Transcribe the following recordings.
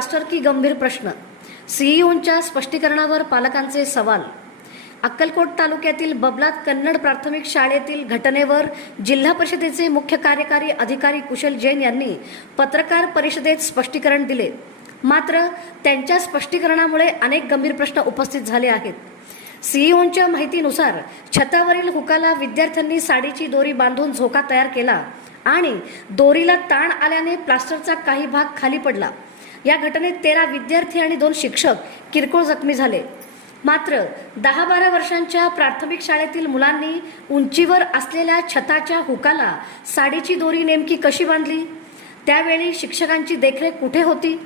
Plaster की गंभीर प्रश्न, सीईओंच्या स्पष्टीकरणावर पालकांचे सवाल। अक्कलकोट तालुक्यातील बबलाद कन्नड प्राथमिक शाळेतील घटनेवर जिल्हा परिषदेचे मुख्य कार्यकारी अधिकारी कुशल जैन यांनी पत्रकार परिषदेत स्पष्टीकरण दिले। मात्र त्यांच्या स्पष्टीकरणामुळे अनेक गंभीर प्रश्न उपस्थित झाले आहेत। सीईओंच्या माहितीनुसार छतावरील हुकाला विद्यार्थ्यांनी साडीची दोरी बांधून झोका तयार केला आणि दोरीला ताण आल्याने प्लास्टरचा काही भाग खाली पडला। या घटनेत 13 विद्यार्थी आणि 2 शिक्षक किरकोळ जखमी झाले। मात्र 10-12 वर्षांच्या प्राथमिक शाळेतील मुलांनी उंचीवर असलेल्या छताच्या हुकाला साडीची दोरी नेमकी कशी बांधली? त्यावेळी शिक्षकांची देखरेख कुठे होती?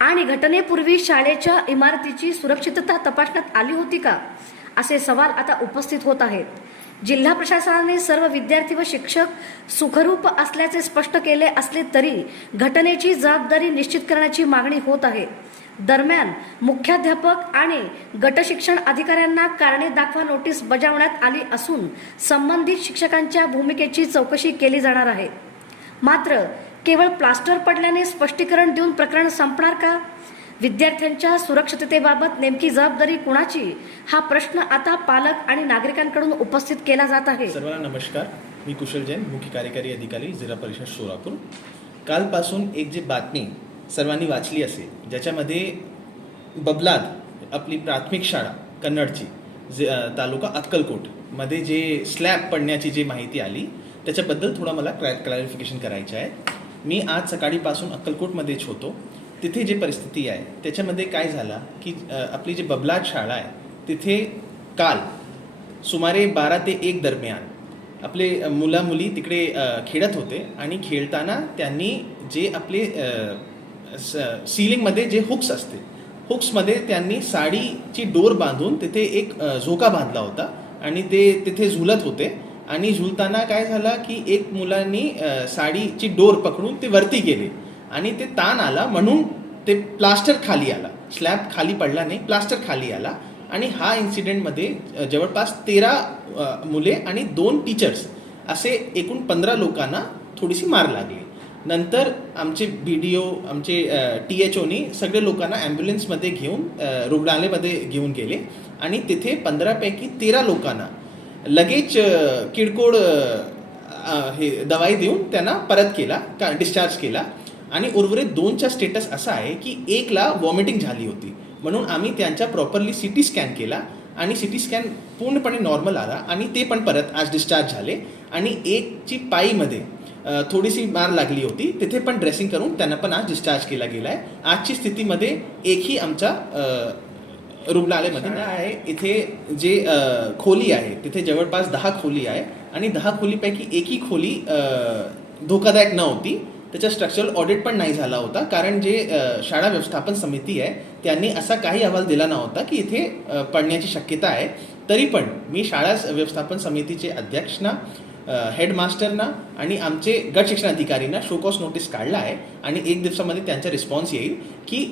आणि घटनेपूर्वी शाळेच्या इमारतीची सुरक्षितता तपासण्यात आली होती का? असे सवाल आता उपस्थित होत आहेत। जिल्हा प्रशासनाने सर्व विद्यार्थी व शिक्षक सुखरूप असल्याचे स्पष्ट केले असले तरी घटनेची जबाबदारी निश्चित करण्याची मागणी होत आहे। दरम्यान मुख्याध्यापक आणि गट शिक्षण अधिकाऱ्यांना कारणे दाखवा नोटीस बजावण्यात आली असून संबंधित शिक्षकांच्या भूमिकेची चौकशी केली जाणार आहे। मात्र केवळ प्लास्टर पडल्याने स्पष्टीकरण देऊन प्रकरण संपणार का? विद्यार्थ्यांच्या सुरक्षिततेबाबत नेमकी जबाबदारी कुणाची, हा प्रश्न आता पालक आणि नागरिकांकडून उपस्थित केला जात आहे। सर्वांना नमस्कार, मी कुशल जैन, मुख्य कार्यकारी अधिकारी जिल्हा परिषद सोलापूर। कालपासून एक जी बातमी सर्वांनी वाचली असेल, ज्याच्यामध्ये बबलाद आपली प्राथमिक शाळा कन्नडची तालुका अक्कलकोट मध्ये जे स्लॅब पडण्याची जी माहिती आली, त्याच्याबद्दल थोडा मला क्लॅरिफिकेशन करायचं आहे। मी आज सकाळीपासून अक्कलकोटमध्येच होतो। तिथे जी परिस्थिती आहे त्याच्यामध्ये काय झालं की आपली जी बबलाद शाळा आहे तिथे काल सुमारे 12 ते 1 दरम्यान आपले मुला मुली तिकडे खेळत होते आणि खेळताना त्यांनी जे आपले सीलिंगमध्ये जे हुक्स असते, हुक्समध्ये त्यांनी साडीची डोर बांधून तिथे एक झोका बांधला होता आणि ते तिथे झुलत होते। आणि झुलताना काय झालं की एक मुलांनी साडीची डोर पकडून ते वरती गेले आणि ते ताण आला म्हणून ते प्लास्टर खाली आला, स्लॅब खाली पडला नाही, प्लास्टर खाली आला। आणि हा इन्सिडेंटमध्ये जवळपास 13 मुले आणि 2 टीचर्स असे एकूण 15 लोकांना थोडीशी मार लागली। नंतर आमचे BDO, आमचे THOनी सगळे लोकांना ॲम्ब्युलन्समध्ये घेऊन रुग्णालयामध्ये घेऊन गेले आणि तिथे 15 पैकी 13 लोकांना लगेच किरकोळ हे दवाई देऊन त्यांना परत केला, डिस्चार्ज केला। आणि उर्वरित 2चा स्टेटस असा आहे की 1ला वॉमिटिंग झाली होती, म्हणून आम्ही त्यांचा प्रॉपरली CT स्कॅन केला आणि CT स्कॅन पूर्णपणे नॉर्मल आला आणि ते पण परत आज डिस्चार्ज झाले। आणि 1ची पायीमध्ये थोडीशी मार लागली होती, तिथे पण ड्रेसिंग करून त्यांना पण आज डिस्चार्ज केला गेला आहे। आजची स्थितीमध्ये एकही आमचा रुग्णालयामध्ये आहे। इथे जे खोली आहे तिथे जवळपास 10 खोली आहे आणि 10 खोलीपैकी एकही खोली धोकादायक नव्हती। त्याचा स्ट्रक्चरल ऑडिट पण नाही झाला होता, कारण जे शाळा व्यवस्थापन समिती आहे त्यांनी असा काही अहवाल दिला नव्हता की इथे पडण्याची शक्यता आहे। तरी पण मी शाळा व्यवस्थापन समितीचे अध्यक्षना, हेडमास्टरना आणि आमचे गट शिक्षण अधिकारींना शो कॉज नोटीस काढला आहे आणि 1 दिवसामध्ये त्यांचा रिस्पॉन्स येईल की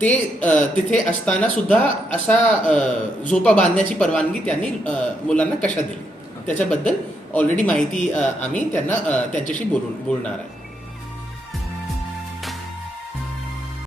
ते तिथे असताना सुद्धा असा झोपा बांधण्याची परवानगी त्यांनी मुलांना कशा दिली, त्याच्याबद्दल ऑलरेडी माहिती आम्ही त्यांच्याशी बोलणार आहे।